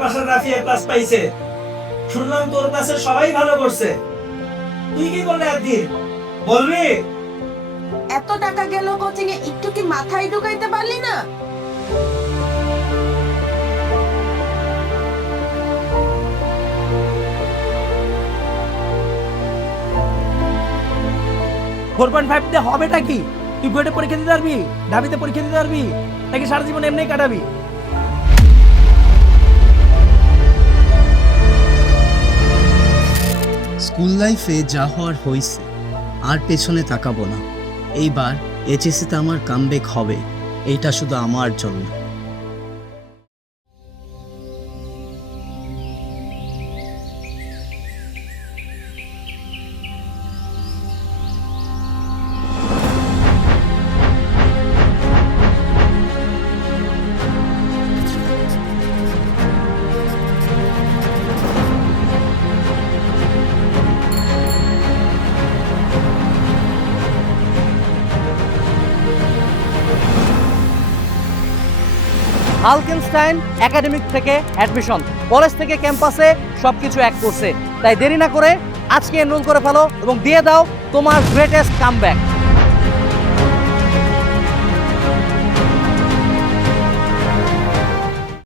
পাশের রাফি এ প্লাস পাইছে, শুনলাম তোর ক্লাসের সবাই ভালো করছে, তুই কি করলে একদিন বলবি? এত টাকা গেল কোচিং এ, একটু কি মাথায় ঢুকাইতে পারলি না? ফোর পয়েন্ট ফাইভ দিয়ে হবেটা কি? তুই বুয়েটে পরীক্ষা দিতে পারবি, ঢাবিতে পরীক্ষা দিতে পারবি, নাকি সারা জীবন এমনি কাটাবি? স্কুল লাইফে যা হওয়ার হয়েছে, আর পেছনে তাকাবো না। এইবার এইচএসসিতে আমার কামব্যাক হবে, এইটা শুধু আমার জন্য। হালকেনস্টাইন একাডেমিক থেকে অ্যাডমিশন, কলেজ থেকে ক্যাম্পাসে সবকিছু এক করছে। তাই দেরি না করে আজকে এনরোল করে ফেলো এবং দিয়ে দাও তোমার গ্রেটেস্ট কামব্যাক।